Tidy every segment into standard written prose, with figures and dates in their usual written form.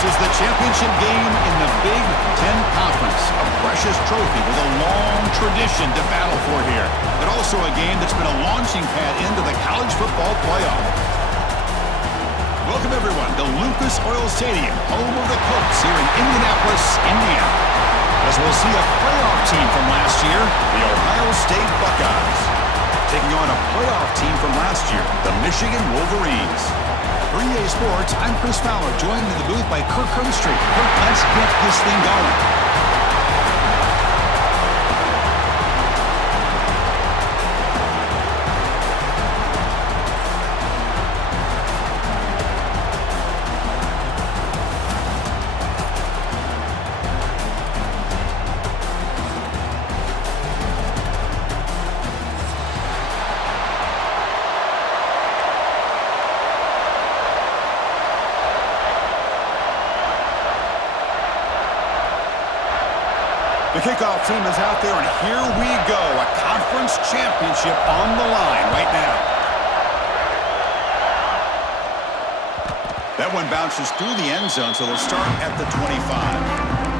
is the championship game in the Big Ten Conference. A precious trophy with a long tradition to battle for here. But also a game that's been a launching pad into the college football playoff. Welcome, everyone, to Lucas Oil Stadium, home of the Colts here in Indianapolis, Indiana. As we'll see a playoff team from last year, the Ohio State Buckeyes, taking on a playoff team from last year, the Michigan Wolverines. For EA Sports, I'm Chris Fowler, joined in the booth by Kirk Hermstreet. Kirk, let's get this thing going. The kickoff team is out there, and here we go. A conference championship on the line right now. That one bounces through the end zone, so they'll start at the 25.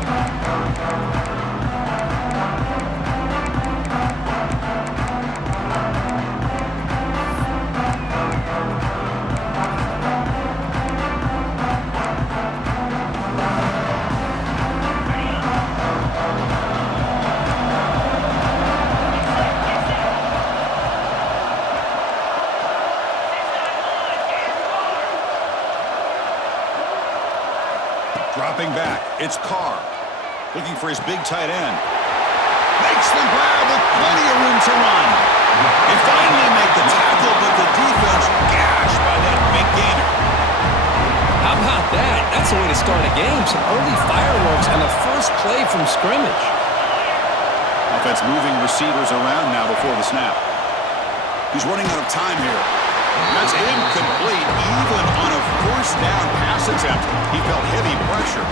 Dropping back, it's Carr, looking for his big tight end. Makes the grab with plenty of room to run. They finally make the tackle, but the defense gashed by that big gainer. How about that? That's the way to start a game. Some early fireworks on the first play from scrimmage. Offense moving receivers around now before the snap. He's running out of time here. That's incomplete, even on a first down pass attempt. He felt heavy pressure.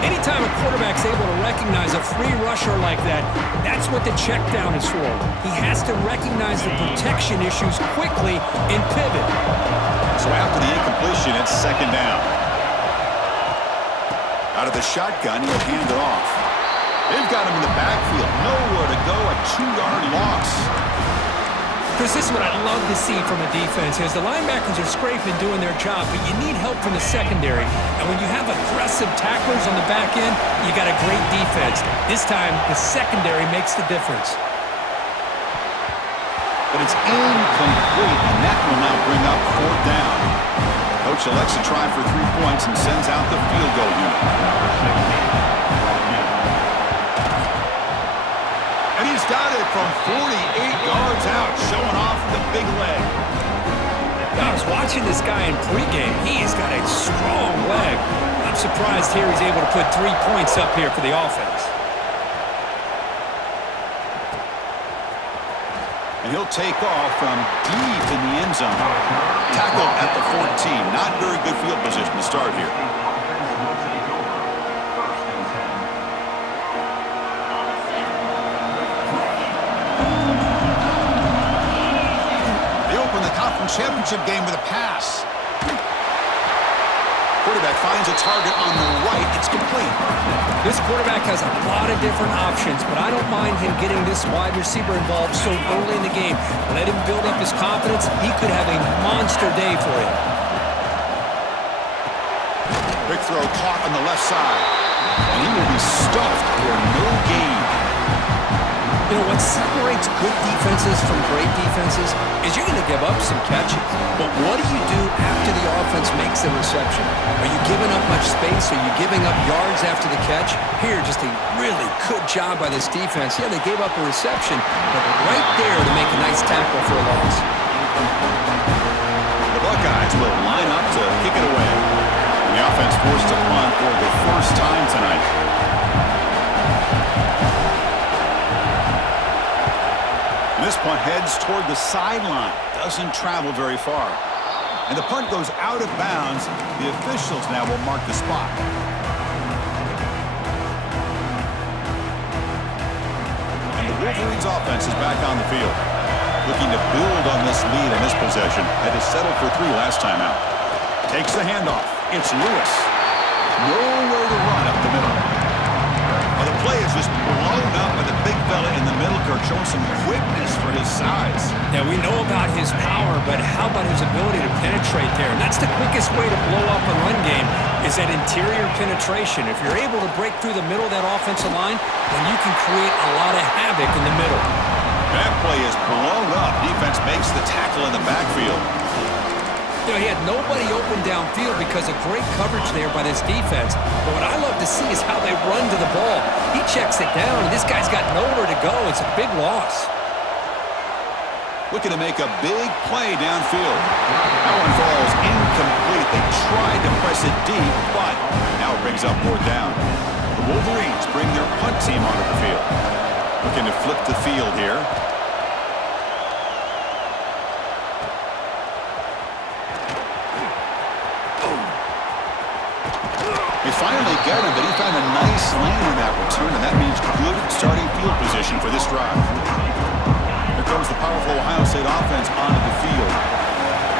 Anytime a quarterback's able to recognize a free rusher like that, that's what the check down is for. He has to recognize the protection issues quickly and pivot. So after the incompletion, it's second down. Out of the shotgun, he'll hand it off. They've got him in the backfield. Nowhere to go, a 2-yard loss. Chris, this is what I love to see from a defense is the linebackers are scraping, doing their job, but you need help from the secondary. And when you have aggressive tacklers on the back end, you got a great defense. This time, the secondary makes the difference. But it's incomplete, and that will now bring up fourth down. Coach elects to try for 3 points and sends out the field goal unit. And he's got it from 48 yards out, showing off the big leg. I was watching this guy in pregame. He's got a strong leg. I'm surprised here he's able to put 3 points up here for the offense. And he'll take off from deep in the end zone. Tackled at the 14. Not very good field position to start here. Championship game with a pass. Quarterback finds a target on the right. It's complete. This quarterback has a lot of different options, but I don't mind him getting this wide receiver involved so early in the game. Let him build up his confidence. He could have a monster day for him. Big throw caught on the left side. And he will be stuffed for no gain. You know, what separates good defenses from great defenses is you're going to give up some catches. But what do you do after the offense makes the reception? Are you giving up much space? Are you giving up yards after the catch? Here, just a really good job by this defense. Yeah, they gave up a reception, but right there to make a nice tackle for a loss. The Buckeyes will line up to kick it away. And the offense forced to punt for the first time tonight. This punt heads toward the sideline. Doesn't travel very far. And the punt goes out of bounds. The officials now will mark the spot. And the Wolverines offense is back on the field. Looking to build on this lead in this possession. Had to settle for 3 last time out. Takes the handoff. It's Lewis. nowhere to run up the middle. Well, the play is just blown up by the big fella in the middle, Kirk, showing some quickness for his size. Yeah, we know about his power, but how about his ability to penetrate there? And that's the quickest way to blow up a run game, is that interior penetration. If you're able to break through the middle of that offensive line, then you can create a lot of havoc in the middle. That play is blown up. Defense makes the tackle in the backfield. You know, he had nobody open downfield because of great coverage there by this defense. But what I love to see is how they run to the ball. He checks it down, and this guy's got nowhere to go. It's a big loss. Looking to make a big play downfield. That one falls incomplete. They tried to press it deep, but now it brings up fourth down. The Wolverines bring their punt team onto the field. Looking to flip the field here. They finally got him, but he found a nice lane in that return, and that means good starting field position for this drive. Here comes the powerful Ohio State offense onto the field.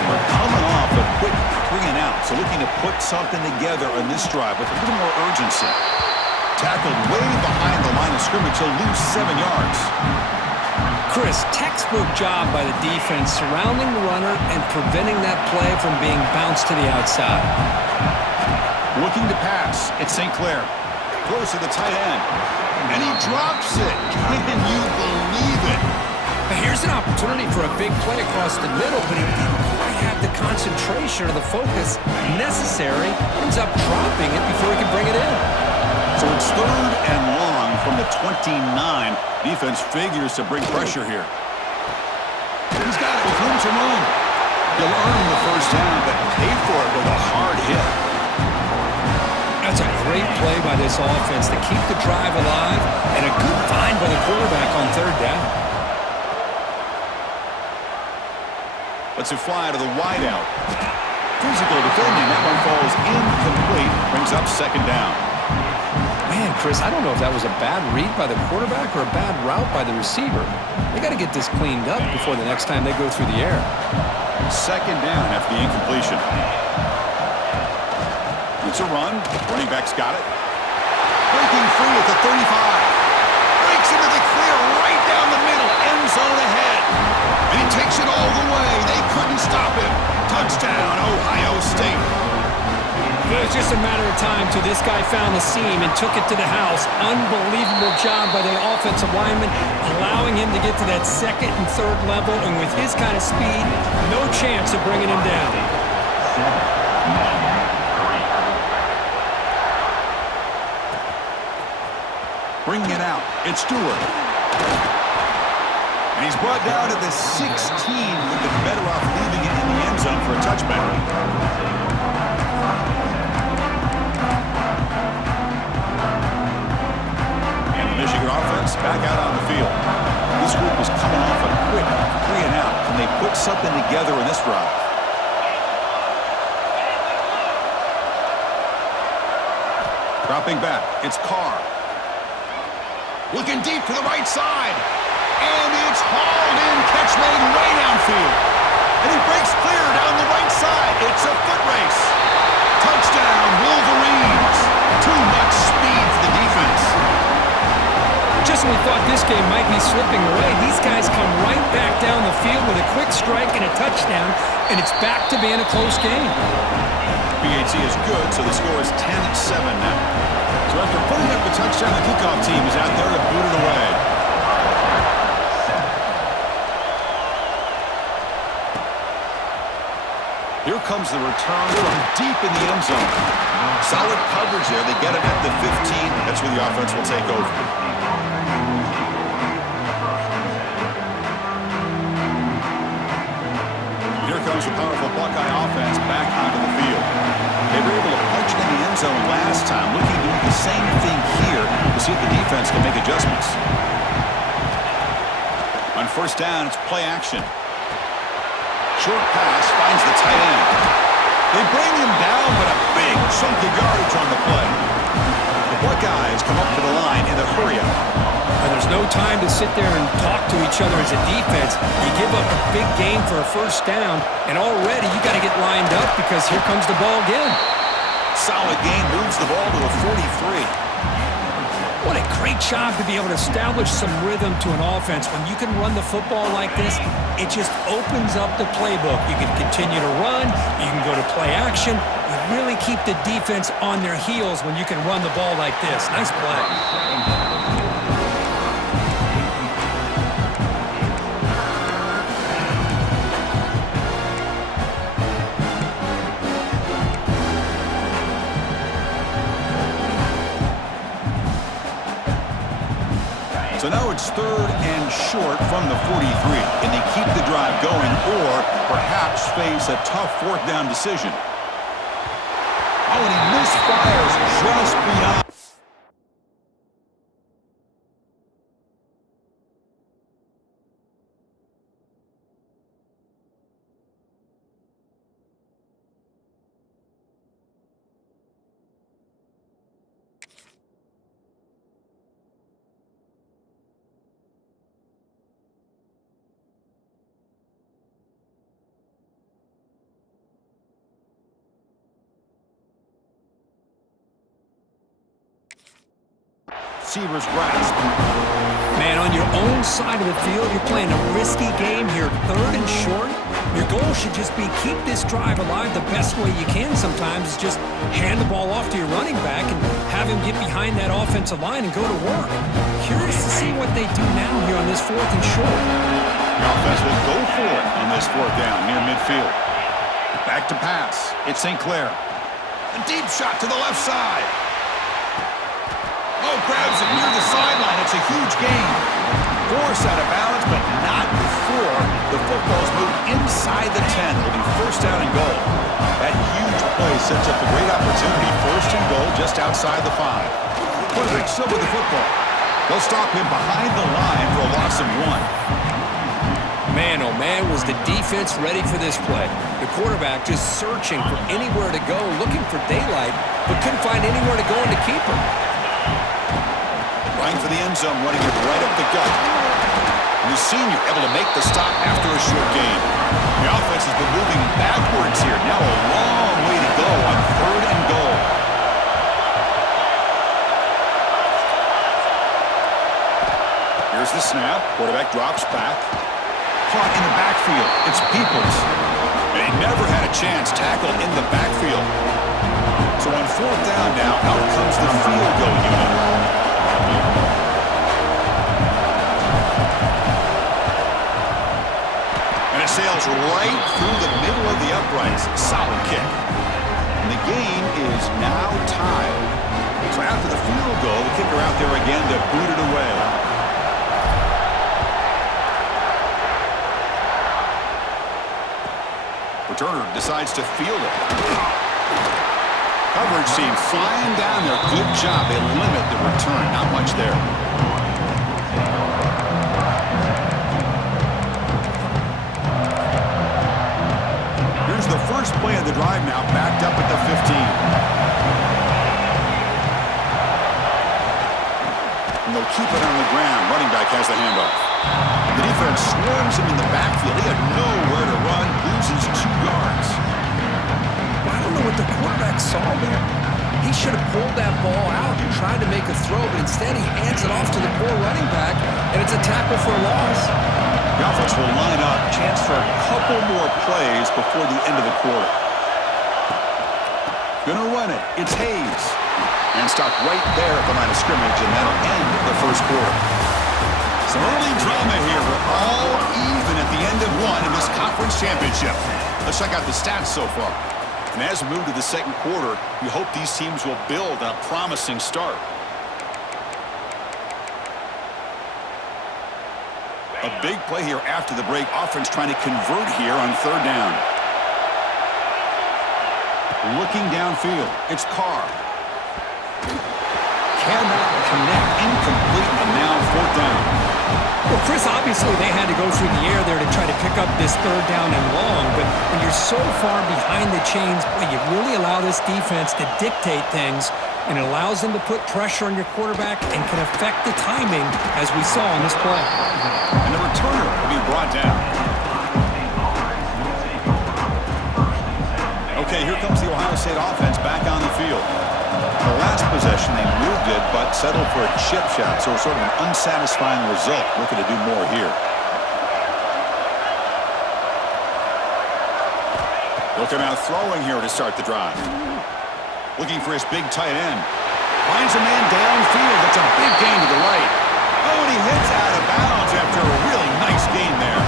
We're coming off a quick 3-and-out, so looking to put something together on this drive with a little more urgency. Tackled way behind the line of scrimmage, he'll lose 7 yards. Chris, textbook job by the defense surrounding the runner and preventing that play from being bounced to the outside. Looking to pass, it's St. Clair. Throws to the tight end, and he drops it. Can you believe it? But here's an opportunity for a big play across the middle, but he didn't quite have the concentration or the focus necessary. Ends up dropping it before he can bring it in. So it's 3rd and long from the 29. Defense figures to bring pressure here. He's got it with room to run. He'll earn the first down, but pay for it with a hard hit. That's a great play by this offense to keep the drive alive, and a good find by the quarterback on 3rd down. Lets it fly to the wideout. Physical defending. That one falls incomplete. Brings up 2nd down. Man, Chris, I don't know if that was a bad read by the quarterback or a bad route by the receiver. They got to get this cleaned up before the next time they go through the air. 2nd down after the incompletion. It's a run. Running back's got it. Breaking free at the 35. Breaks into the clear right down the middle. End zone ahead. And he takes it all the way. They couldn't stop him. Touchdown, Ohio State. It was just a matter of time till this guy found the seam and took it to the house. Unbelievable job by the offensive lineman, allowing him to get to that 2nd and 3rd level, and with his kind of speed, no chance of bringing him down. Bringing it out, it's Stewart. And he's brought down to the 16. Would have been better off leaving it in the end zone for a touchback. Michigan offense back out on the field. This group is coming off a quick 3-and-out. Can they put something together in this drive? Dropping back, it's Carr. Looking deep to the right side. And it's hauled in, catch made way downfield. And he breaks clear down the right side. It's a foot race. Touchdown, Wolverines. Too much speed for the defense. Just when we thought this game might be slipping away, these guys come right back down the field with a quick strike and a touchdown, and it's back to being a close game. BAT is good, so the score is 10-7 now. So after putting up the touchdown, the kickoff team is out there to boot it away. Here comes the return from deep in the end zone. Solid coverage there. They get it at the 15. That's where the offense will take over. Here comes the powerful Buckeye offense back onto the field. They were able to punch it in the end zone last time, looking to do the same thing here to see if the defense can make adjustments. On 1st down, it's play action. Short pass finds the tight end. They bring him down, but a big chunk of yardage on the play. The Buckeyes come up to the line in a hurry-up. And there's no time to sit there and talk to each other as a defense. You give up a big gain for a 1st down, and already you got to get lined up because here comes the ball again. solid gain moves the ball to the 43. What a great job to be able to establish some rhythm to an offense. When you can run the football like this, it just opens up the playbook. You can continue to run. You can go to play action. You really keep the defense on their heels when you can run the ball like this. Nice play. So now it's 3rd and short from the 43. Can they keep the drive going or perhaps face a tough 4th down decision? Oh, and he misfires just beyond. Receiver's grasp. Man, on your own side of the field, you're playing a risky game here. 3rd and short. Your goal should just be keep this drive alive the best way you can sometimes is just hand the ball off to your running back and have him get behind that offensive line and go to work. Curious to see what they do now here on this 4th and short. The offense will go for it on this 4th down near midfield. Back to pass. It's St. Clair. A deep shot to the left side. Oh, grabs it near the sideline. It's a huge gain. Forced out of balance, but not before the football's moved inside the 10. It'll be 1st down and goal. That huge play sets up a great opportunity. 1st and goal just outside the 5. Quarterback still with the football. They'll stop him behind the line for a loss of 1. Man, oh man, was the defense ready for this play. The quarterback just searching for anywhere to go, looking for daylight, but couldn't find anywhere to go and to keep him. Running for the end zone, running it right up the gut. And the senior able to make the stop after a short gain. The offense has been moving backwards here. Now a long way to go on 3rd and goal. Here's the snap. Quarterback drops back. Caught in the backfield. It's Peoples. And he never had a chance tackled in the backfield. So on 4th down now, out comes the field goal unit. And it sails right through the middle of the uprights. Solid kick. And the game is now tied. So after the field goal, the kicker out there again to boot it away. Returner decides to field it. Coverage team flying down there. Good job. They limit the return. Not much there. Here's the first play of the drive now, backed up at the 15. And they'll keep it on the ground. Running back has the handoff. The defense swarms him in the backfield. He had nowhere to run. Loses 2 yards. I don't know what the quarterback saw there. He should have pulled that ball out and tried to make a throw, but instead he hands it off to the poor running back, and it's a tackle for a loss. The offense will line up. Chance for a couple more plays before the end of the quarter. Gonna run it. It's Hayes. And stop right there at the line of scrimmage, and that'll end the first quarter. Some early drama here. We're all even at the end of 1 in this conference championship. Let's check out the stats so far. And as we move to the second quarter, we hope these teams will build on a promising start. A big play here after the break. Offense trying to convert here on 3rd down. Looking downfield. It's Carr. Cannot connect. Incomplete, and now 4th down. Well, Chris, obviously they had to go through the air there to try to pick up this 3rd down and long, but when you're so far behind the chains, boy, you really allow this defense to dictate things, and it allows them to put pressure on your quarterback and can affect the timing, as we saw in this play. And the returner will be brought down. Okay, here comes the Ohio State offense back on the field. The last possession, they moved it, but settled for a chip shot, so sort of an unsatisfying result. Looking to do more here. Looking out throwing here to start the drive. Looking for his big tight end. Finds a man downfield. That's a big gain to the right. Oh, and he hits out of bounds after a really nice gain there.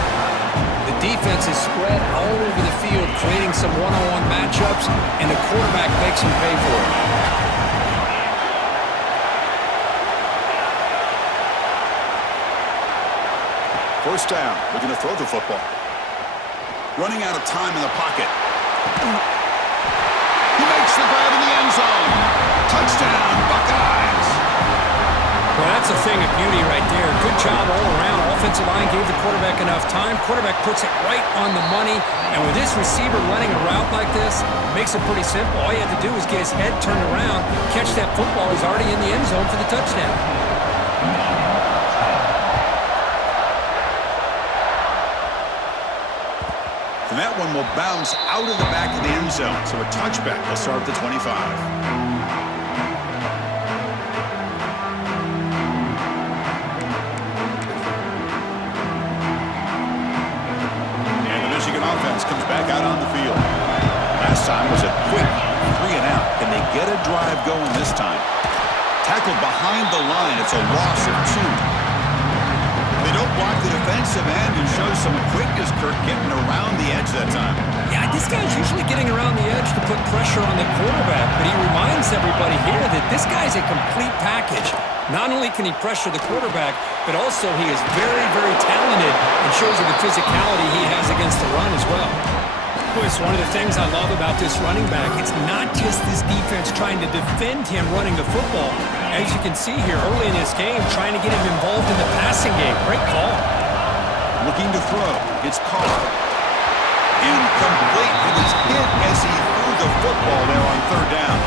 The defense is spread all over the field, creating some one-on-one matchups, and the quarterback makes him pay for it. First down, looking to throw the football. Running out of time in the pocket. He makes the grab in the end zone. Touchdown, Buckeyes. Well, that's a thing of beauty right there. Good job all around. Offensive line gave the quarterback enough time. Quarterback puts it right on the money. And with this receiver running a route like this, makes it pretty simple. All you have to do is get his head turned around, catch that football. He's already in the end zone for the touchdown. And that one will bounce out of the back of the end zone. So a touchback will start at the 25. And the Michigan offense comes back out on the field. Last time was a quick 3 and out. Can they get a drive going this time? Tackled behind the line. It's a loss of 2. They don't block the defensive end and show some quickness, Kirk, getting around the edge that time. Yeah, this guy's usually getting around the edge to put pressure on the quarterback, but he reminds everybody here that this guy's a complete package. Not only can he pressure the quarterback, but also he is very, very talented and shows you the physicality he has against the run as well. It's one of the things I love about this running back. It's not just this defense trying to defend him running the football. As you can see here early in this game, trying to get him involved in the passing game. Great call. Looking to throw. It's Carr. Incomplete. He was hit as he threw the football there on third down.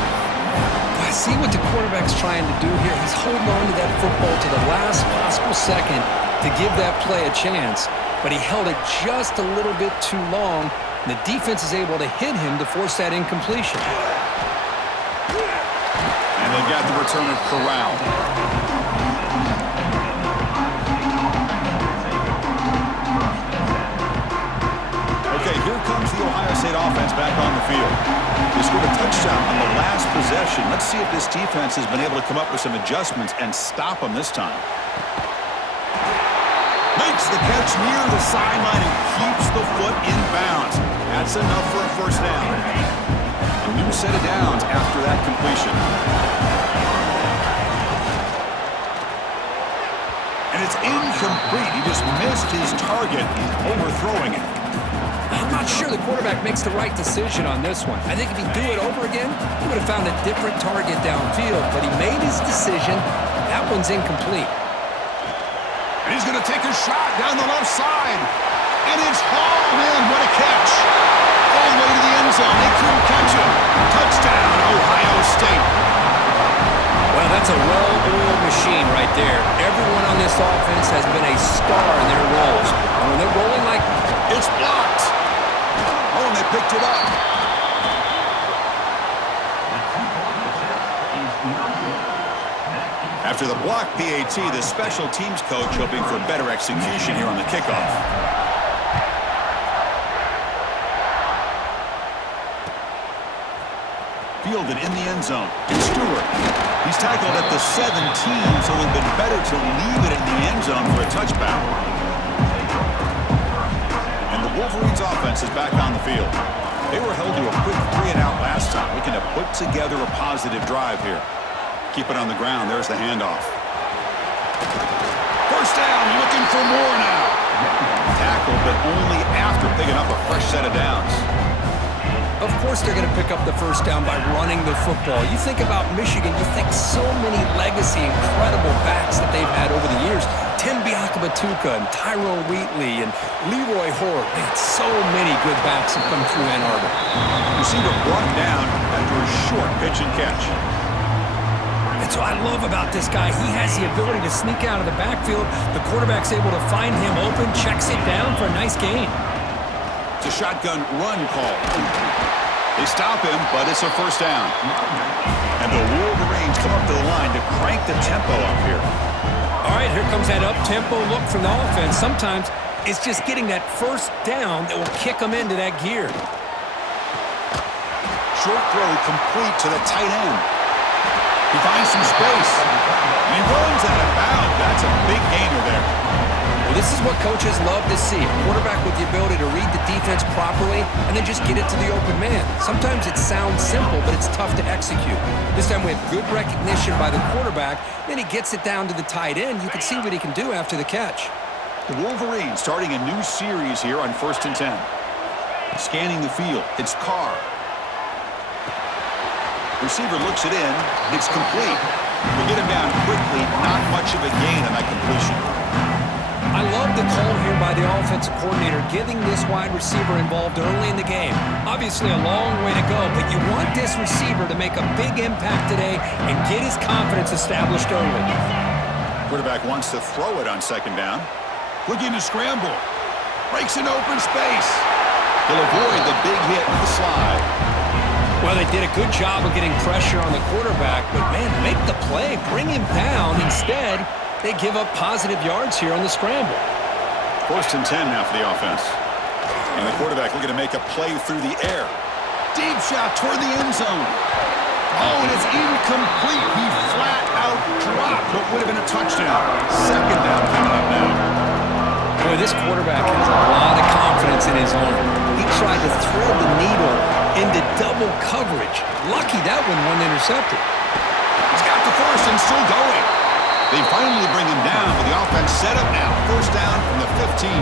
I see what the quarterback's trying to do here. He's holding on to that football to the last possible second to give that play a chance. But he held it just a little bit too long. The defense is able to hit him to force that incompletion. And they've got the return of Corral. Okay, here comes the Ohio State offense back on the field. They scored a touchdown on the last possession. Let's see if this defense has been able to come up with some adjustments and stop them this time. Makes the catch near the sideline and keeps the foot in bounds. That's enough for a first down. A new set of downs after that completion. And it's incomplete. He just missed his target, overthrowing it. I'm not sure the quarterback makes the right decision on this one. I think if he'd do it over again, he would have found a different target downfield. But he made his decision. That one's incomplete. And he's going to take a shot down the left side. And it's hauled in. What a catch. All the way to the end zone. They couldn't catch him. Touchdown, Ohio State. Well, that's a well-oiled machine right there. Everyone on this offense has been a star in their roles. And when they're rolling like... It's blocked. Oh, and they picked it up. After the block PAT, the special teams coach hoping for better execution here on the kickoff. Fielded in the end zone. It's Stewart. He's tackled at the 17, so it would have been better to leave it in the end zone for a touchback. And the Wolverines offense is back on the field. They were held to a quick 3 and out last time, looking to put together a positive drive here. Keep it on the ground. There's the handoff. First down, looking for more now. Tackled, but only after picking up a fresh set of downs. Of course they're going to pick up the first down by running the football. You think about Michigan, you think so many legacy, incredible backs that they've had over the years. Tim Biakabatuka and Tyrone Wheatley and Leroy Hort. They had so many good backs that come through Ann Arbor. Receiver brought down after a short pitch and catch. That's what I love about this guy. He has the ability to sneak out of the backfield. The quarterback's able to find him open, checks it down for a nice gain. It's a shotgun run call. They stop him, but it's a first down. And the Wolverines come up to the line to crank the tempo up here. All right, here comes that up-tempo look from the offense. Sometimes it's just getting that first down that will kick them into that gear. Short throw complete to the tight end. He finds some space. And he runs out of bounds. That's a big gainer there. Well, this is what coaches love to see. A quarterback with the ability to read the defense properly and then just get it to the open man. Sometimes it sounds simple, but it's tough to execute. This time we have good recognition by the quarterback. Then he gets it down to the tight end. You can see what he can do after the catch. The Wolverines starting a new series here on 1st and 10. Scanning the field. It's Carr. Receiver looks it in. It's complete. We get him down quickly. Not much of a gain on that completion. I love the call here by the offensive coordinator, getting this wide receiver involved early in the game. Obviously a long way to go, but you want this receiver to make a big impact today and get his confidence established early. Quarterback wants to throw it on 2nd down. Looking to scramble. Breaks an open space. He'll avoid the big hit with the slide. Well, they did a good job of getting pressure on the quarterback, but, man, make the play. Bring him down. Instead, they give up positive yards here on the scramble. 1st and 10 now for the offense. And the quarterback looking to make a play through the air. Deep shot toward the end zone. Oh, and it's incomplete. He flat out dropped what would have been a touchdown. 2nd down coming up now. Boy, this quarterback has a lot of confidence in his arm. He tried to thread the needle into double coverage. Lucky that one wasn't intercepted. He's got the first and still going. They finally bring him down, but the offense set up now. 1st down from the 15.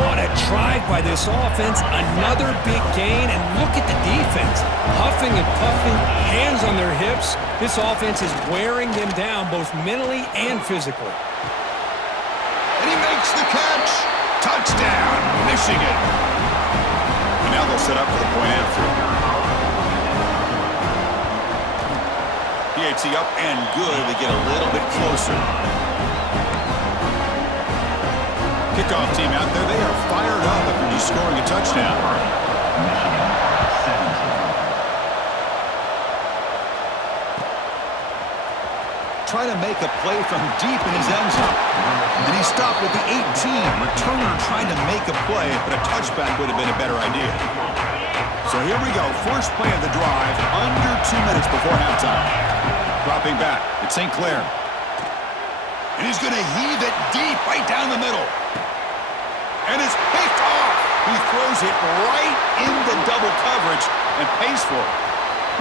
What a drive by this offense. Another big gain, and look at the defense. Huffing and puffing, hands on their hips. This offense is wearing them down both mentally and physically. And he makes the catch. Touchdown, Michigan. And now they'll set up for the point after. PAT up and good. They get a little bit closer. Kickoff team out there. They are fired up after just scoring a touchdown. Trying to make a play from deep in his end zone. And he stopped with the 18. Returner trying to make a play, but a touchback would have been a better idea. So here we go. First play of the drive, under 2 minutes before halftime. Dropping back, it's St. Clair. And he's going to heave it deep right down the middle. And it's picked off. He throws it right into double coverage and pays for it.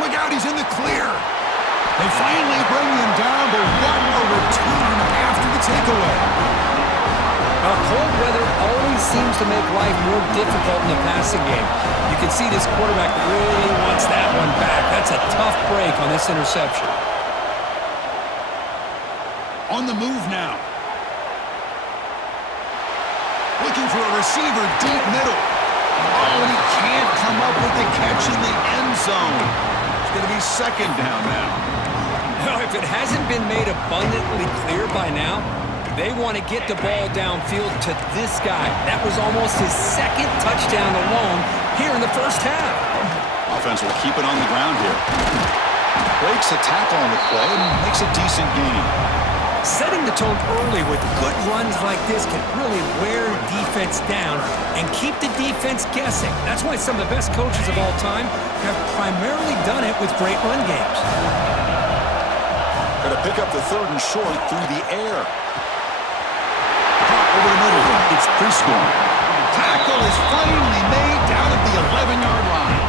Look out, he's in the clear. They finally bring him down, but what a return after the takeaway. Cold weather always seems to make life more difficult in the passing game. You can see this quarterback really wants that one back. That's a tough break on this interception. On the move now. Looking for a receiver deep middle. Oh, and he can't come up with the catch in the end zone. It's going to be 2nd down now. Well, if it hasn't been made abundantly clear by now, they want to get the ball downfield to this guy. That was almost his 2nd touchdown alone here in the first half. Offense will keep it on the ground here. Breaks a tackle on the play and makes a decent gain. Setting the tone early with good runs like this can really wear defense down and keep the defense guessing. That's why some of the best coaches of all time have primarily done it with great run games. Going to pick up the 3rd and short through the air. Caught over the middle. It's Preschool. Tackle is finally made down at the 11-yard line.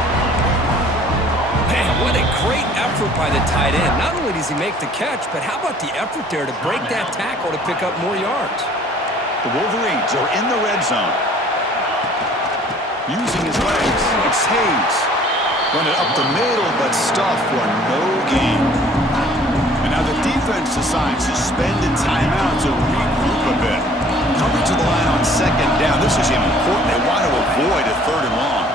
Man, what a great effort by the tight end. Not only does he make the catch, but how about the effort there to break that tackle to pick up more yards? The Wolverines are in the red zone. Using his legs. It's Hayes. Run it up the middle, but stuffed for no gain. And now the defense decides to spend a timeout to regroup a bit. Coming to the line on 2nd down. This is important. They want to avoid a 3rd and long.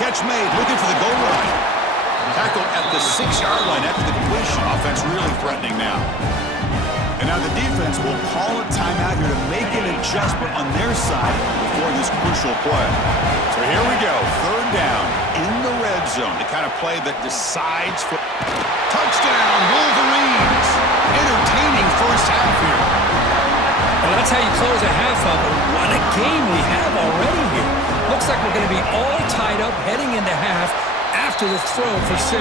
Catch made, looking for the goal line. Tackled at the 6-yard line after the completion. Offense really threatening now. And now the defense will call a timeout here to make an adjustment on their side before this crucial play. So here we go, third down in the red zone. The kind of play that decides for touchdown, Wolverines. Entertaining first half here. Well, that's how you close a half of it. What a game we have already here. Looks like we're going to be all tied up heading into half after the throw for 6.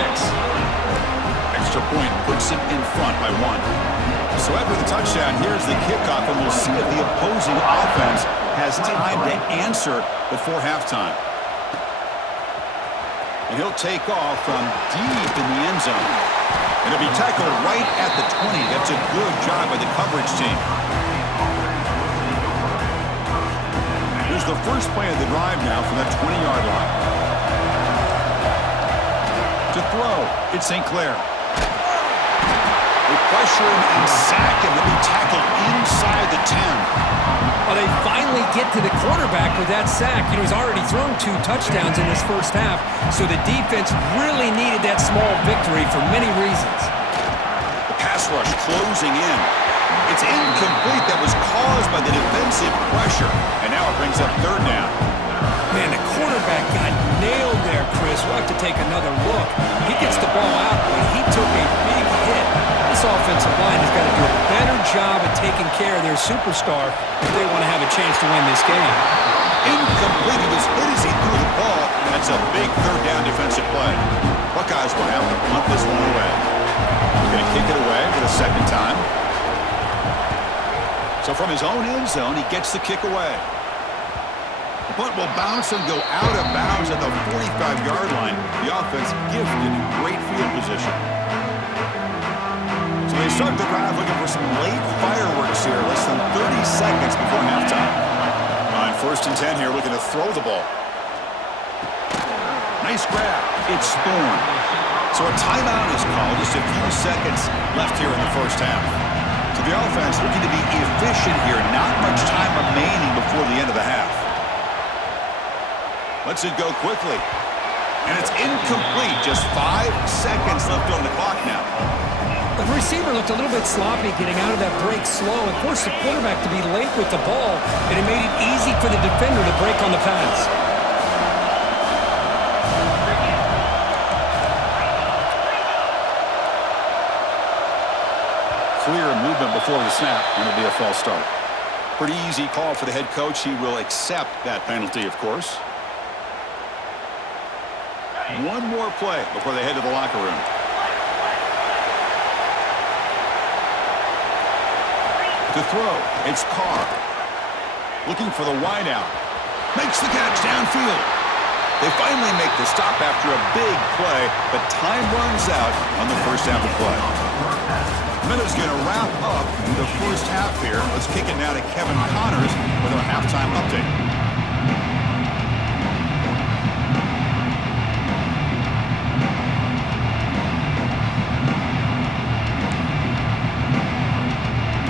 Extra point puts him in front by 1. So after the touchdown, here's the kickoff, and we'll see if the opposing offense has time to answer before halftime. And he'll take off from deep in the end zone. And he'll be tackled right at the 20. That's a good job by the coverage team. Here's the first play of the drive now from that 20-yard line. To throw, it's St. Clair. They pressure him and sack him. He'll be tackled inside the 10. Well, they finally get to the quarterback with that sack. You know, he's already thrown 2 touchdowns in this first half, so the defense really needed that small victory for many reasons. The pass rush closing in. It's incomplete. That was caused by the defensive pressure. And now it brings up third down. Man, the quarterback got nailed there, Chris. We'll have to take another look. He gets the ball out, but he took a big hit. This offensive line has got to do a better job at taking care of their superstar if they want to have a chance to win this game. Incomplete. He was hit as he threw the ball. That's a big third down defensive play. Buckeyes will have to punt this one away. They're going to kick it away for the second time. So from his own end zone, he gets the kick away. The punt will bounce and go out of bounds at the 45-yard line. The offense gifted in great field position. So they start the drive looking for some late fireworks here, less than 30 seconds before halftime. On 1st and 10 here, looking to throw the ball. Nice grab. It's Thorne. So a timeout is called. Just a few seconds left here in the first half. So the offense looking to be efficient here. Not much time remaining before the end of the half. Lets it go quickly. And it's incomplete. Just 5 seconds left on the clock now. The receiver looked a little bit sloppy getting out of that break slow and forced the quarterback to be late with the ball, and it made it easy for the defender to break on the pass. Clear movement before the snap, and it'll be a false start. Pretty easy call for the head coach. He will accept that penalty, of course. One more play before they head to the locker room. To throw, it's Carr. Looking for the wideout. Makes the catch downfield. They finally make the stop after a big play, but time runs out on the first half of play. Minute's going to wrap up the first half here. Let's kick it now to Kevin Connors with our halftime update.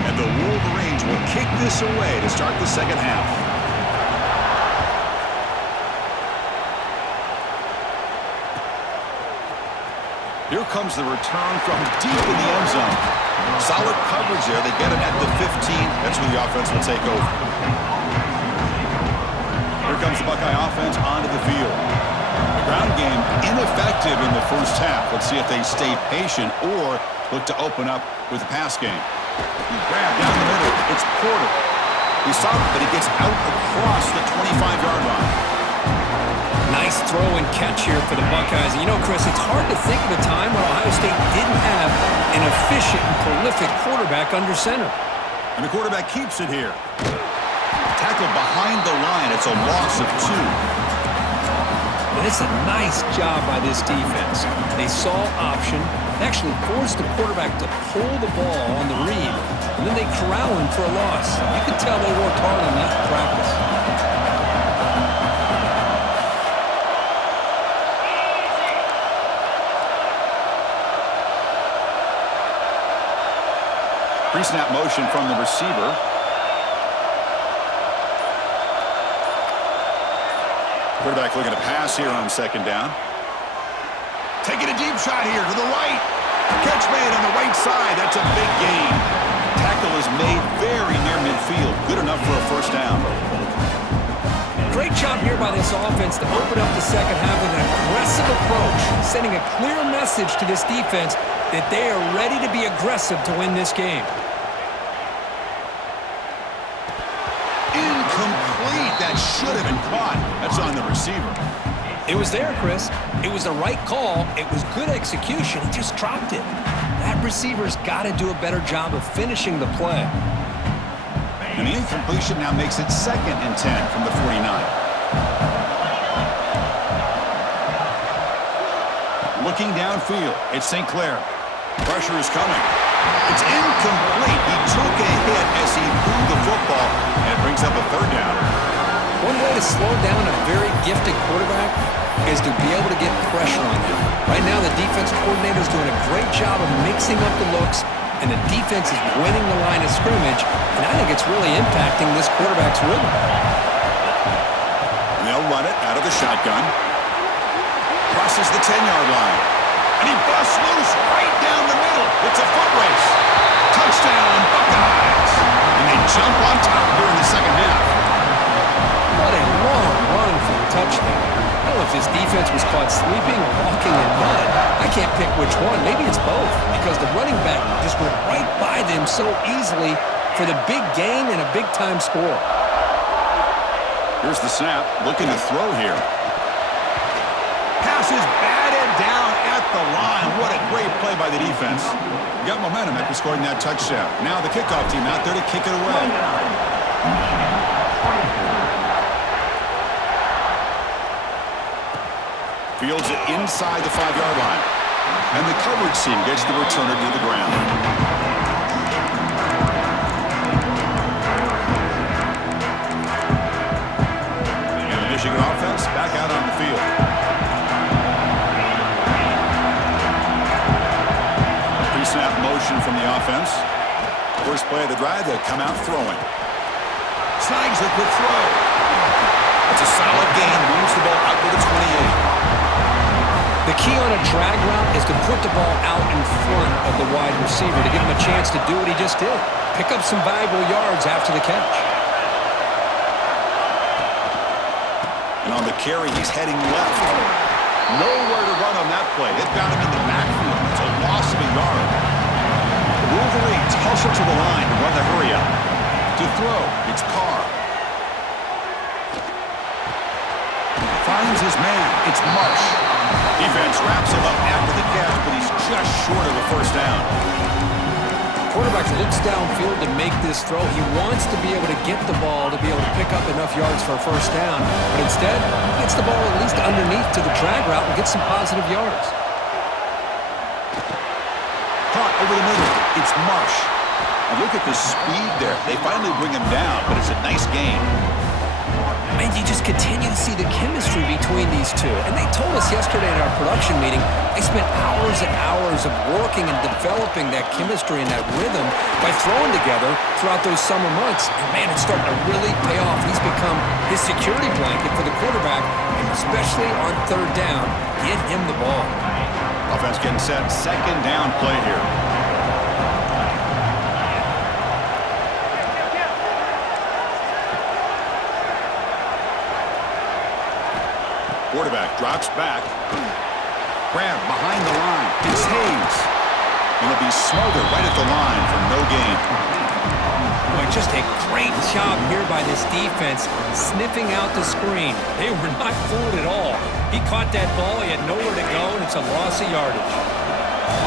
And the Wolverines will kick this away to start the second half. Here comes the return from deep in the end zone. Solid coverage there. They get it at the 15. That's where the offense will take over. Here comes the Buckeye offense onto the field. The ground game ineffective in the first half. Let's see if they stay patient or look to open up with the pass game. He grabbed down the middle. It's Porter. He stopped, but he gets out across the 25-yard line. Nice throw and catch here for the Buckeyes. You know, Chris, it's hard to think of a time when Ohio State didn't have an efficient and prolific quarterback under center. And the quarterback keeps it here. Tackled behind the line. It's a loss of 2. And it's a nice job by this defense. They saw option, actually forced the quarterback to pull the ball on the read, and then they corral him for a loss. You can tell they worked hard on that in practice. Pre-snap motion from the receiver. Quarterback looking to pass here on second down. Taking a deep shot here to the right. Catch made on the right side. That's a big gain. Tackle was made very near midfield. Good enough for a first down. Great job here by this offense to open up the second half with an aggressive approach, sending a clear message to this defense that they are ready to be aggressive to win this game. Incomplete. That should have been caught. That's on the receiver. It was there, Chris. It was the right call. It was good execution. He just dropped it. That receiver's got to do a better job of finishing the play. And the incompletion now makes it 2nd and 10 from the 49. Looking downfield, it's St. Clair. Pressure is coming. It's incomplete. He took a hit as he threw the football, and it brings up a 3rd down. One way to slow down a very gifted quarterback is to be able to get pressure on him. Right now, the defense coordinator is doing a great job of mixing up the looks, and the defense is winning the line of scrimmage, and I think it's really impacting this quarterback's rhythm. And they'll run it out of the shotgun. Crosses the 10-yard line. And he busts loose right down the middle. It's a foot race. Touchdown, Buckeyes. And they jump on top here in the second half. What a long run for a touchdown. I don't know if this defense was caught sleeping or walking in mud. I can't pick which one. Maybe it's both, because the running back just went right by them so easily for the big gain and a big-time score. Here's the snap. Looking to throw here. Pass is batted down at the line. What a great play by the defense. Got momentum after scoring that touchdown. Now the kickoff team out there to kick it away. Fields it inside the 5-yard line. And the coverage team gets the returner to the ground. And the Michigan offense back out on the field. Pre-snap motion from the offense. First play of the drive, they come out throwing. Snags a quick throw. It's a solid gain. Moves the ball out to the 28. The key on a drag route is to put the ball out in front of the wide receiver to give him a chance to do what he just did. Pick up some valuable yards after the catch. And on the carry, he's heading left. Nowhere to run on that play. They've got him in the backfield. It's a loss of a yard. The Wolverines hustle to the line to run the hurry up. To throw, it's Carr. Finds his man. It's Marsh. Defense wraps him up after the catch, but he's just short of a first down. Quarterback looks downfield to make this throw. He wants to be able to get the ball to be able to pick up enough yards for a first down. But instead, he gets the ball at least underneath to the drag route and gets some positive yards. Caught over the middle. It's Marsh. And look at the speed there. They finally bring him down, but it's a nice game. And you just continue to see the chemistry between these two. And they told us yesterday at our production meeting, they spent hours and hours of working and developing that chemistry and that rhythm by throwing together throughout those summer months. And man, it's starting to really pay off. He's become his security blanket for the quarterback, and especially on 3rd down, get him the ball. Offense getting set. 2nd down play here. Quarterback drops back. Grab behind the line. It's Hayes. And it'll be smothered right at the line for no gain. Boy, just a great job here by this defense, sniffing out the screen. They were not fooled at all. He caught that ball. He had nowhere to go, and it's a loss of yardage.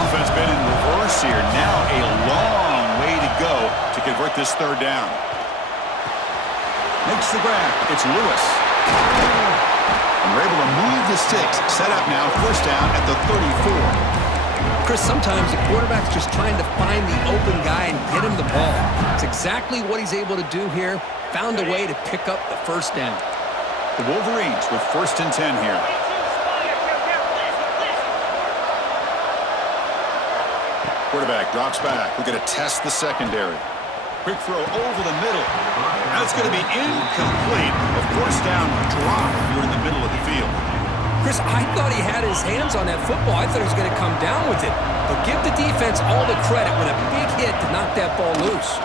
Offense been in reverse here. Now a long way to go to convert this 3rd down. Makes the grab. It's Lewis. And we're able to move the sticks. Set up now, first down at the 34. Chris, sometimes the quarterback's just trying to find the open guy and get him the ball. It's exactly what he's able to do here. Found a way to pick up the first down. The Wolverines with 1st and 10 here. Quarterback drops back. We're going to test the secondary. Quick throw over the middle. That's going to be incomplete. A first down drop here in the middle of the field. Chris, I thought he had his hands on that football. I thought he was going to come down with it. But give the defense all the credit with a big hit to knock that ball loose.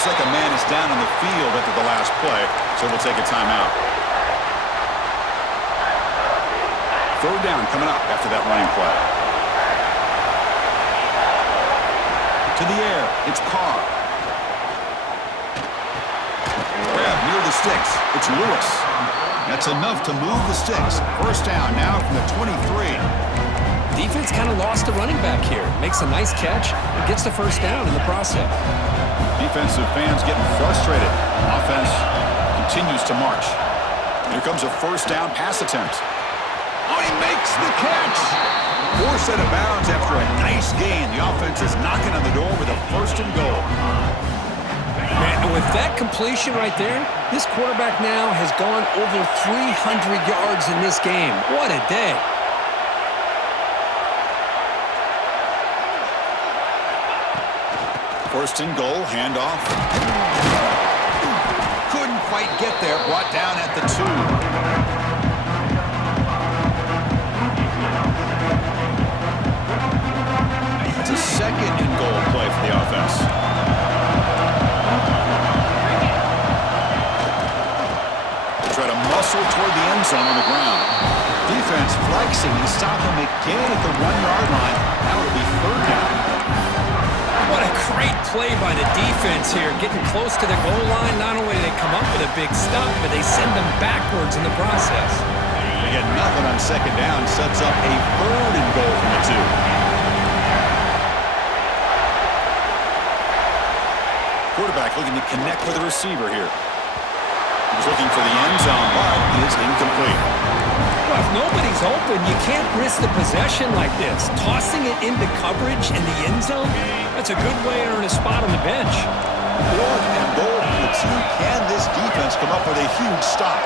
Looks like a man is down on the field after the last play, so we'll take a timeout. Third down coming up after that running play. To the air, it's Carr. Grab near the sticks, it's Lewis. That's enough to move the sticks. First down now from the 23. Defense kind of lost a running back here. Makes a nice catch and gets the first down in the process. Defensive fans getting frustrated. Offense continues to march. Here comes a first down pass attempt. Oh, he makes the catch. Forced out of bounds after a nice gain. The offense is knocking on the door with a first and goal. Man, with that completion right there, this quarterback now has gone over 300 yards in this game. What a day. First and goal, handoff. Couldn't quite get there, brought down at the 2. It's a second and goal play for the offense. They try to muscle toward the end zone on the ground. Defense flexing and stopping McGinn at the 1-yard line. That would be third down. What a great play by the defense here. Getting close to the goal line, not only do they come up with a big stop, but they send them backwards in the process. They get nothing on second down. Sets up a third and goal from the 2. Quarterback looking to connect with the receiver here. He's looking for the end zone, but it is incomplete. Well, if nobody's open, you can't risk the possession like this. Tossing it into coverage in the end zone, that's a good way to earn a spot on the bench. Fourth and goal for the 2. Can this defense come up with a huge stop?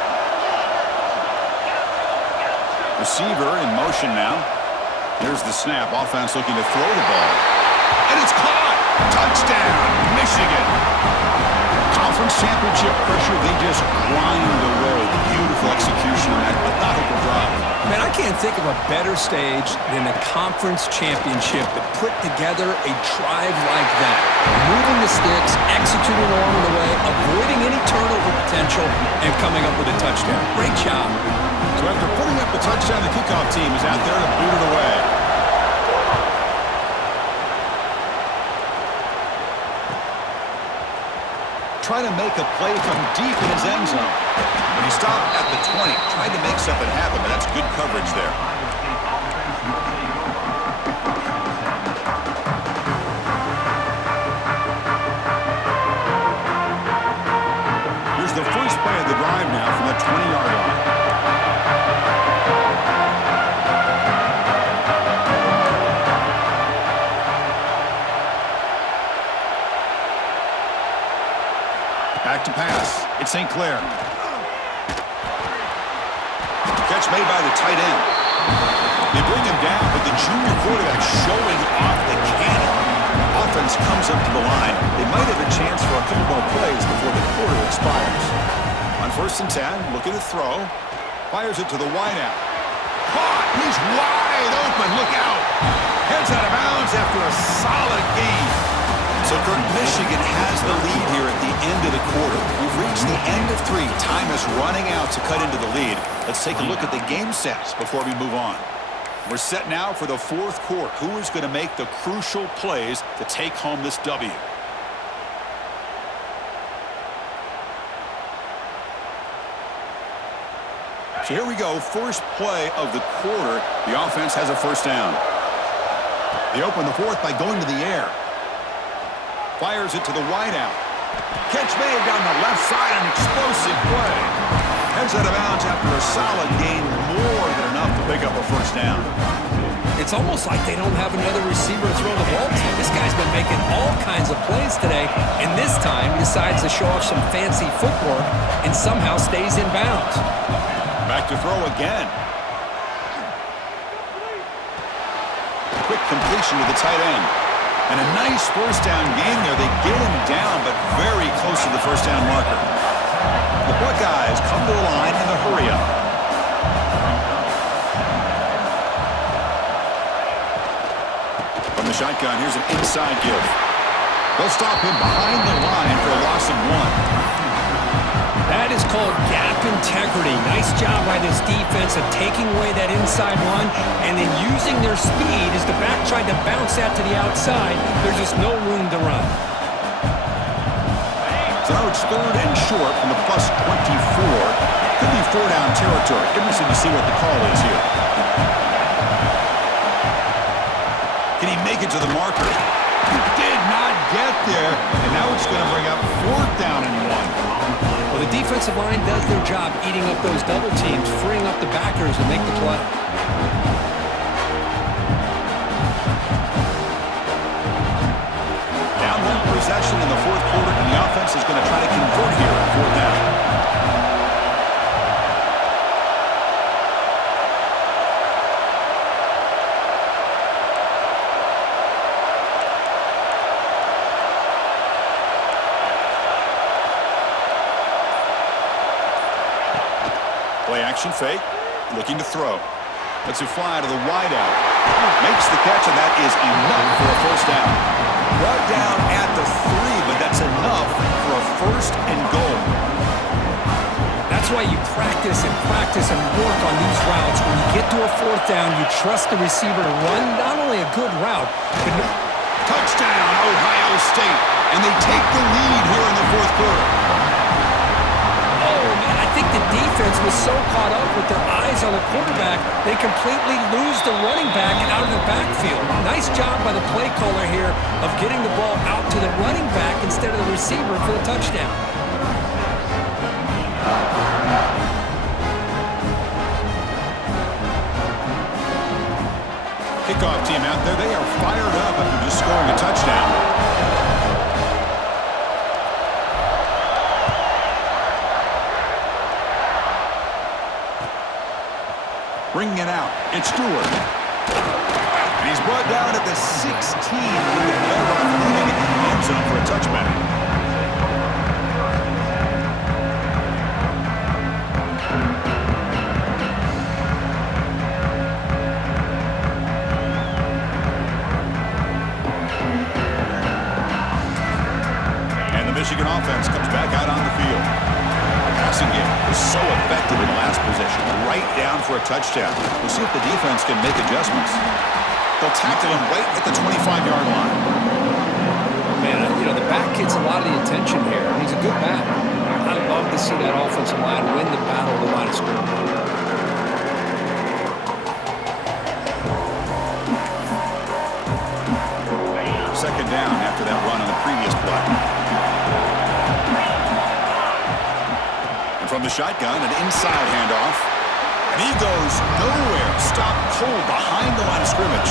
Receiver in motion now. There's the snap. Offense looking to throw the ball. And it's caught! Touchdown, Michigan! Conference championship pressure, they just grind away. Beautiful execution on that methodical drive. Man, I can't think of a better stage than a conference championship to put together a drive like that. Moving the sticks, executing along the way, avoiding any turnover potential, and coming up with a touchdown. Great job. So after putting up the touchdown, the kickoff team is out there to boot it away. Trying to make a play from deep in his end zone. When he stopped at the 20, tried to make something happen, but that's good coverage there. Here's the first play of the drive now from the 20-yard line. Back to pass. It's St. Clair. Catch made by the tight end. They bring him down, but the junior quarterback showing off the cannon. Offense comes up to the line. They might have a chance for a couple more plays before the quarter expires. On first and 10, looking to throw. Fires it to the wideout. Caught! He's wide open. Look out! Heads out of bounds after a solid gain. So, Kirk, Michigan has the lead here at the end of the quarter. We've reached the end of 3. Time is running out to cut into the lead. Let's take a look at the game sets before we move on. We're set now for the fourth quarter. Who is going to make the crucial plays to take home this W? So here we go. First play of the quarter. The offense has a first down. They open the fourth by going to the air. Fires it to the wideout. Catch made down the left side, an explosive play. Heads out of bounds after a solid gain, more than enough to pick up a first down. It's almost like they don't have another receiver to throw the ball to. This guy's been making all kinds of plays today, and this time decides to show off some fancy footwork and somehow stays in bounds. Back to throw again. Quick completion to the tight end. And a nice first down gain there. They get him down, but very close to the first down marker. The Buckeyes come to the line in a hurry up. From the shotgun, here's an inside give. They'll stop him behind the line for a loss of 1. That is called gap integrity. Nice job by this defense of taking away that inside one and then using their speed as the back tried to bounce that to the outside. There's just no room to run. So now it's 3rd and short from the +24. Could be 4-down territory. Interesting to see what the call is here. Can he make it to the marker? He did not get there, and now it's going to bring up 4th down and 1. Well, the defensive line does their job eating up those double teams, freeing up the backers to make the play. Down 1 possession in the 4th quarter, and the offense is going to try to convert here on 4th down. Play action fake, looking to throw. Lets it fly to the wideout. Makes the catch, and that is enough for a 1st down. Brought down at the 3, but that's enough for a 1st and goal. That's why you practice and work on these routes. When you get to a 4th down, you trust the receiver to run not only a good route, but touchdown, Ohio State. And they take the lead here in the 4th quarter. Oh, man, I think the defense was so caught up with their eyes on the quarterback, they completely lose the running back out of the backfield. Nice job by the play caller here of getting the ball out to the running back instead of the receiver for the touchdown. Kickoff team out there, they are fired up after just scoring a touchdown. Bringing it out, it's Stewart. And he's brought down at the 16, with it better off leaving it in the end zone for a touchback. And the Michigan offense comes back out on the field. Passing game was so effective in the last possession, right down for a touchdown. We'll see if the defense can make adjustments. They'll tackle him right at the 25-yard line. Man, you know, the back gets a lot of the attention here, and he's a good back. I love to see that offensive line win the battle of the line of scrimmage. 2nd down after that run on the previous play. From the shotgun, an inside handoff. And he goes nowhere. Stopped cold behind the line of scrimmage.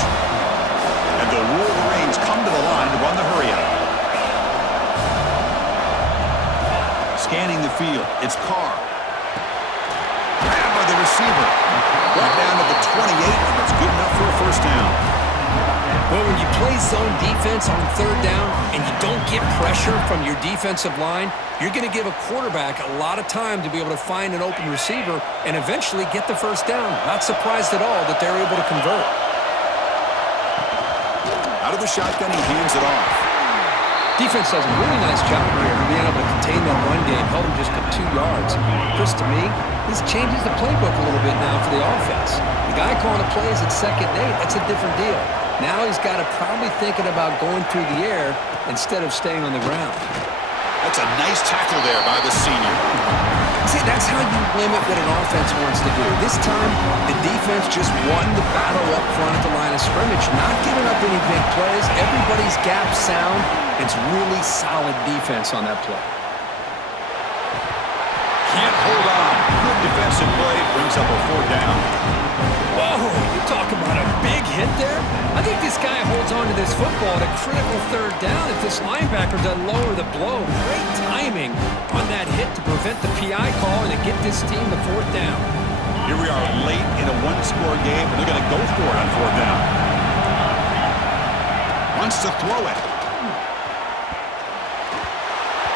And the Wolverines come to the line to run the hurry up. Scanning the field, it's Carr. Grabbed by the receiver. Brought down to the 28, and that's good enough for a 1st down. Well, when you play zone defense on 3rd down and you don't get pressure from your defensive line, you're going to give a quarterback a lot of time to be able to find an open receiver and eventually get the 1st down. Not surprised at all that they're able to convert. Out of the shotgun, he hands it off. Defense does a really nice job here of being able to contain that run game, held him just to 2 yards. Chris, to me, this changes the playbook a little bit now for the offense. The guy calling the plays at 2nd and 8, that's a different deal. Now he's got to probably thinking about going through the air instead of staying on the ground. That's a nice tackle there by the senior. See, that's how you limit what an offense wants to do. This time, the defense just won the battle up front at the line of scrimmage, not giving up any big plays. Everybody's gap sound. It's really solid defense on that play. Can't hold on. Good defensive play. Brings up a 4th down. Whoa, you talk about a big hit there. I think this guy holds on to this football at a critical 3rd down if this linebacker doesn't lower the blow. Great timing on that hit to prevent the PI call and to get this team the 4th down. Here we are late in a 1-score game, and they're going to go for it on 4th down. Wants to throw it.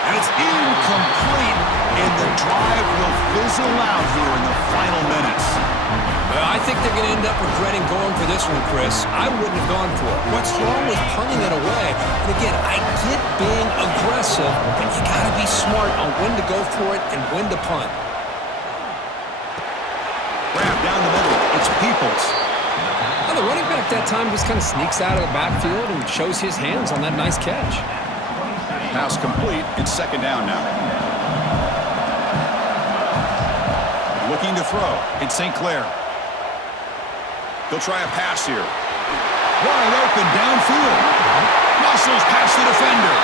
And it's incomplete, and the drive will fizzle out here in the final minutes. Well, I think they're going to end up regretting going for this one, Chris. I wouldn't have gone for it. What's wrong with punting it away? And again, I get being aggressive, but you got to be smart on when to go for it and when to punt. Grab down the middle. It's Peoples. Well, the running back that time just kind of sneaks out of the backfield and shows his hands on that nice catch. Pass complete. It's second down now. Looking to throw. It's St. Clair. He'll try a pass here. Wide open downfield. Muscles past the defender.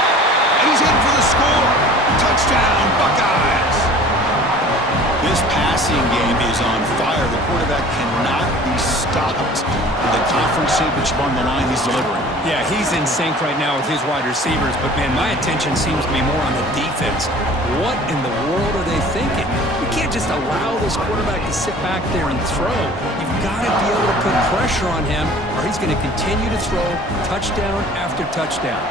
And he's in for the score. Touchdown, Buckeyes. This passing game is on fire. The quarterback cannot be stopped. The conference championship on the line he's delivering. Yeah, he's in sync right now with his wide receivers, but man, my attention seems to be more on the defense. What in the world are they thinking? You can't just allow this quarterback to sit back there and throw. You've got to be able to put pressure on him, or he's going to continue to throw touchdown after touchdown.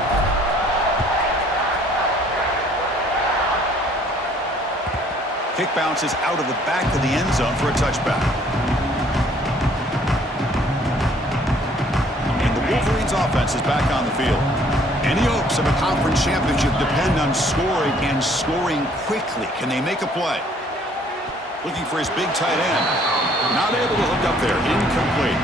Kick bounces out of the back of the end zone for a touchback. And the Wolverines offense is back on the field. Any hopes of a conference championship depend on scoring and scoring quickly. Can they make a play? Looking for his big tight end. Not able to hook up there. Incomplete.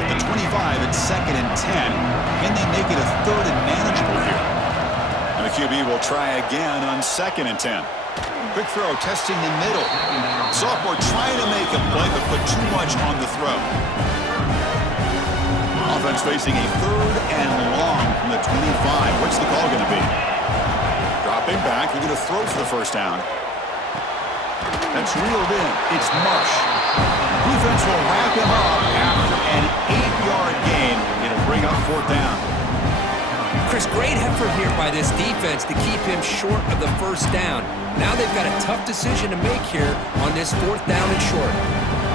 At the 25, it's 2nd and 10. Can they make it a 3rd and manageable here? And the QB will try again on 2nd and 10. Quick throw, testing the middle. Sophomore trying to make a play, but put too much on the throw. Offense facing a 3rd and long from the 25. What's the call going to be? Dropping back. They're going to throw for the first down. That's reeled in. It's Marsh. Defense will wrap him up after an 8-yard gain. It'll bring up 4th down. Chris, great effort here by this defense to keep him short of the first down. Now they've got a tough decision to make here on this 4th down and short.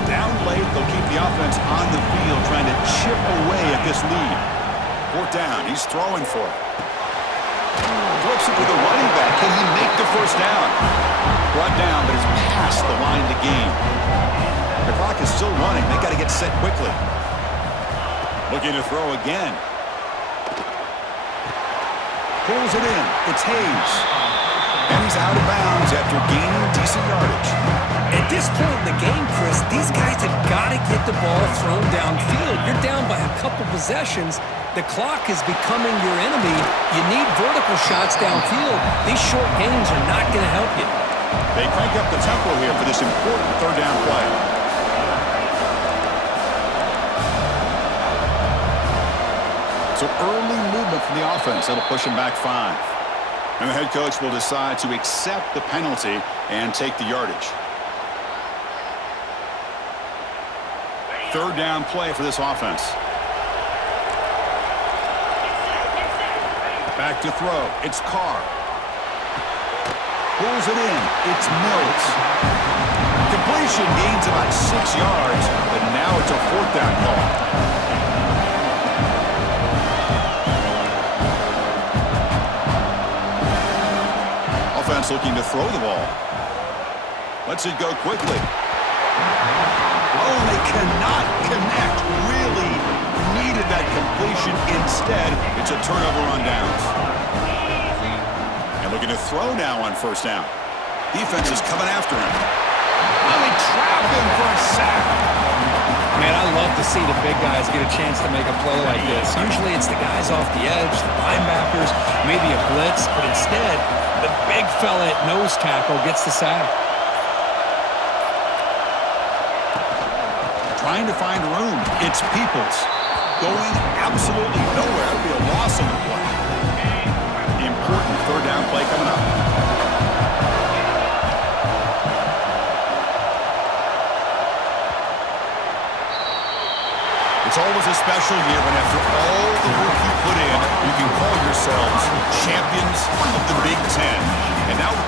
Down late, they'll keep the offense on the field trying to chip away at this lead. 4th down, he's throwing for it. Flips it to the running back. Can he make the first down? Brought down, but it's past the line to gain. The clock is still running. They got to get set quickly. Looking to throw again. Pulls it in. It's Hayes. And he's out of bounds after gaining decent yardage. At this point in the game, Chris, these guys have got to get the ball thrown downfield. You're down by a couple possessions. The clock is becoming your enemy. You need vertical shots downfield. These short gains are not going to help you. They crank up the tempo here for this important 3rd down play. So early movement from the offense. That'll push him back 5. And the head coach will decide to accept the penalty and take the yardage. 3rd down play for this offense. Back to throw. It's Carr. Pulls it in. It's Mills. Completion gains about 6 yards, but now it's a 4th down call. Offense looking to throw the ball. Lets it go quickly. Oh, they cannot connect. Really needed that completion. Instead, it's a turnover on downs. And looking to throw now on 1st down. Defense is coming after him. Oh, they trap him for a sack. Man, I love to see the big guys get a chance to make a play like this. Usually it's the guys off the edge, the linebackers, maybe a blitz, but instead, the big fella at nose tackle gets the sack. Trying to find room. It's Peoples. Going absolutely nowhere. It'll be a loss on the play. The important 3rd down play coming up. It's always a special year when after all the work you put in, you can call yourselves champions of the Big Ten. And now